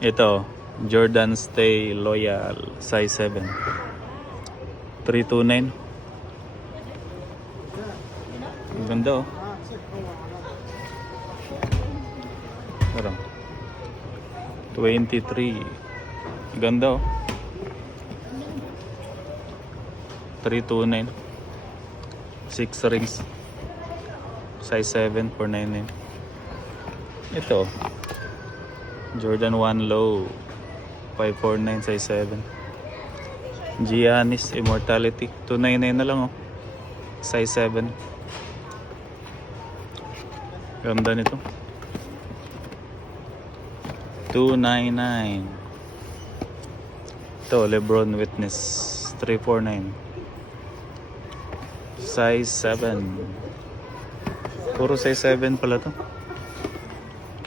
Ito, Jordan Stay Loyal, size 7. 329. Ang ganda oh. Parang 23. Ganda oh. 329. 6 rings. Size 7, 499. Ito, Jordan 1 Low, 549, size 7. Giannis Immortality, 299 na lang oh. Size 7. Ganda nito. 299. Ito, Lebron Witness, 349. Size 7. Puro size 7 pala to.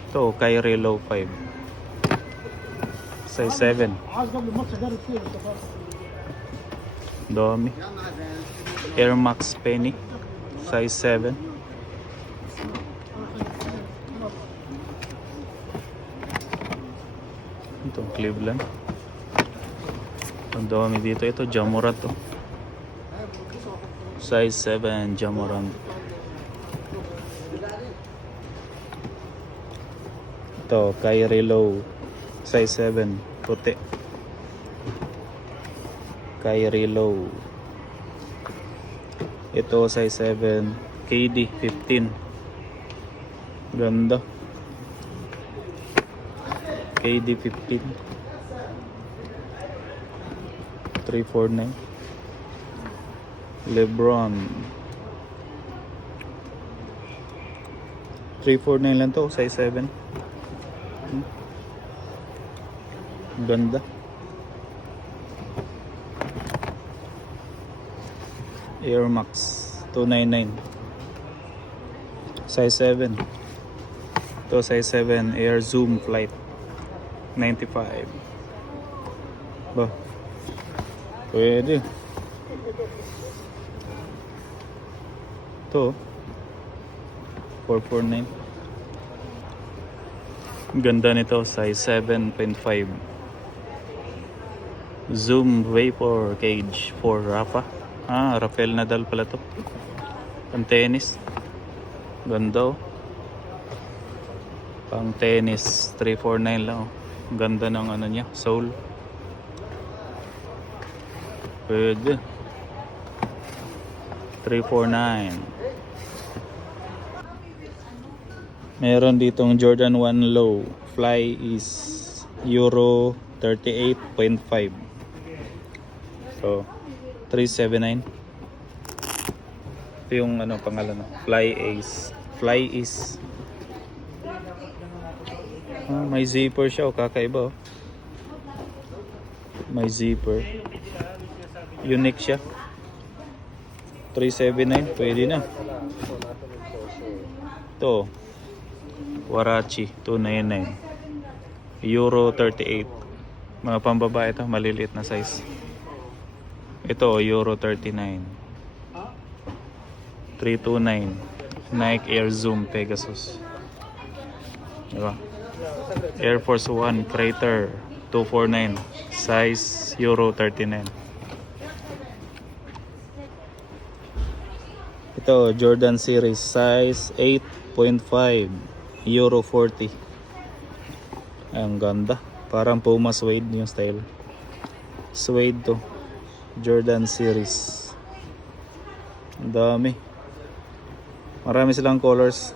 Ito, Kyrie Low 5. Size 7. Dami. Air Max Penny, size 7. Ito, Cleveland. Ang dami dito. Ito, Jamorant to. Size 7, Jamorant. Ito, Kyrie Low, size 7, puti. Kyrie Low. Ito, size 7, KD 15. Ganda. KD 15. 349. Lebron. 349 lang to, size 7. Ganda. Air Max 299. Size 7. Ito, size 7, Air Zoom Flight 95. Ba, pwede. Ito 449. Ganda nito, size 7.5. Zoom Vapor Cage for Rafa. Rafael Nadal pala to. Pang tennis. Ganda oh. Pang tennis, 349 lang oh. Ganda ng ano niya, sole. Pwede. 349. Meron ditong Jordan 1 Low. Fly is Euro 38.5. So 379. Ito yung ano pangalan no? Fly is may zipper siya kakaiba oh. May zipper. Unique siya. 379, pwede na. Ito Warachi 299. Euro 38. Mga pambabae ito, maliliit na size. Ito Euro 39. 329. Nike Air Zoom Pegasus. Diba? Air Force 1 Crater 249. Size Euro 39. Ito Jordan Series size 8.5 Euro 40. Ang ganda. Parang Puma suede yung style. Suede to. Jordan Series. Ang dami. Marami silang colors.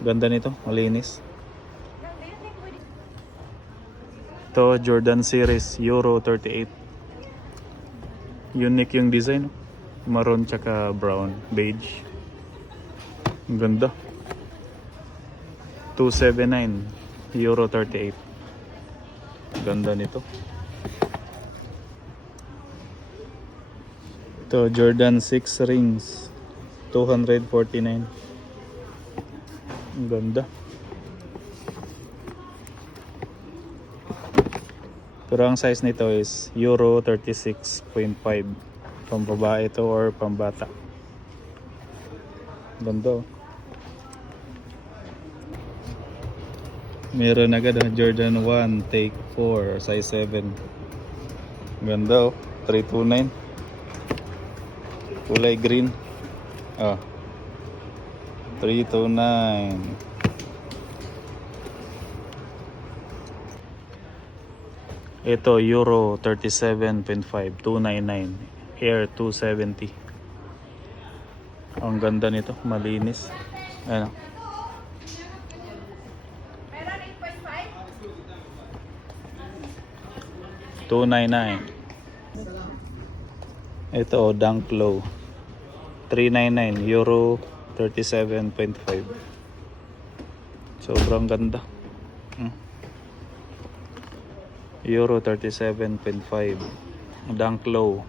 Ganda nito. Malinis. Ito Jordan Series Euro 38. Unique yung design. Maroon tsaka brown. Beige. Ang ganda. 279 Euro 38. Ganda nito. Ito Jordan 6 rings 249. Ang ganda. Pero ang size nito is Euro 36.5. Pambabae ito or pambata. Ganda. Meron agad Jordan 1 take 4 size 7. Ganda oh. 329. Kulay green. Oh. 329. Ito Euro 37.5 299 Air 270. Ang ganda nito, malinis. Ano? 299. Ito Dunk Low 399 Euro 37.5. Sobrang ganda. Euro 37.5 Dunk Low.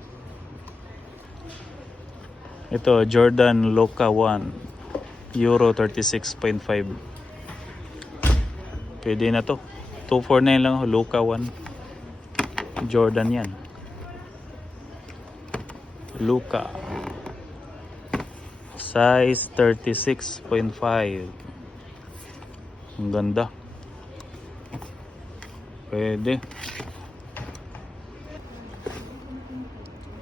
Ito Jordan Loca 1 Euro 36.5. Pwede na to. 249 lang Loca 1. Jordan yan. Luka. Size 36.5. Ang ganda. Pwede.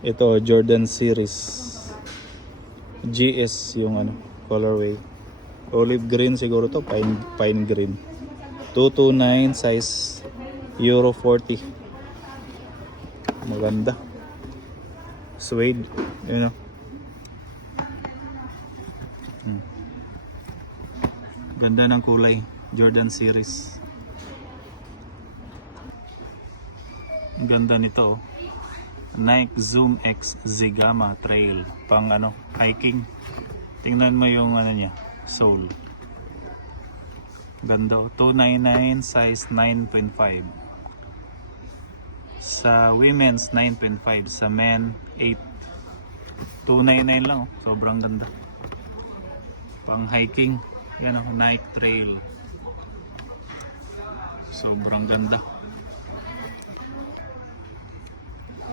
Ito Jordan series. GS yung ano, colorway. Olive green siguro to, pine green. 229 size Euro 40. Maganda. Suede, you know. Ganda ng kulay, Jordan series. Ganda nito oh. Nike Zoom X Zigama Trail pang ano, hiking. Tingnan mo yung ano niya, sole. Ganda oh. 299 size 9.5. Sa women's 9.5, sa men 8. 299 lang oh. Sobrang ganda. Pang hiking. Yan oh, Nike Trail. Sobrang ganda.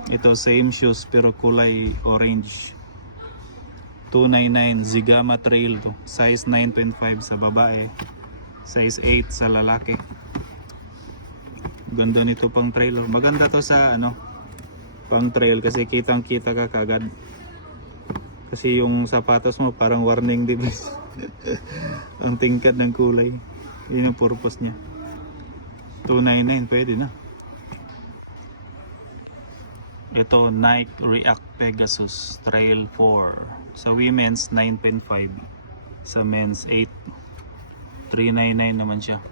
Ito same shoes pero kulay orange. 299 Zigama Trail to. Size 9.5 sa babae. Size 8 sa lalaki. Ganda nito pang trail. Maganda to sa ano, pang trail kasi kitang kita ka kagad. Kasi yung sapatos mo parang warning device. Ang tingkad ng kulay. Yun yung purpose niya. 299 pwede na. Ito Nike React Pegasus Trail 4. Sa women's 9.5. Sa men's 8. 399 naman siya.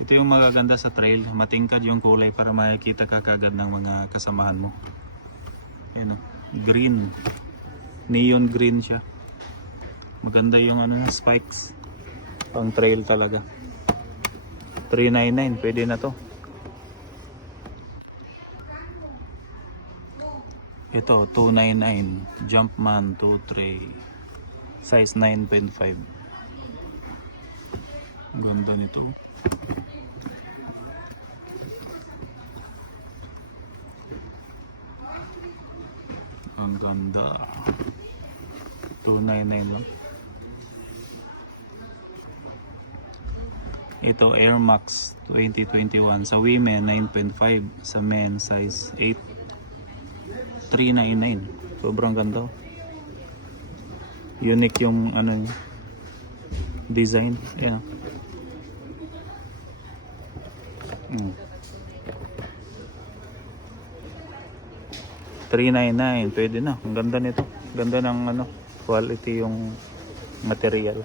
Ito yung magaganda sa trail, matingkad yung kulay para makikita ka kagad ng mga kasamahan mo. Ayan o, green. Neon green siya. Maganda yung ano, spikes. Pang trail talaga. 399, pwede na to. Ito, 299. Jumpman 2-3. Size 9.5. Ganda nito. Ang ganda. 299 lang. Ito Air Max 2021 sa women 9.5, sa men size 8. 399. Sobrang ganda. Unique yung ano design. Ayan. 399, pwede na. Ang ganda nito. Ganda ng ano, quality yung material.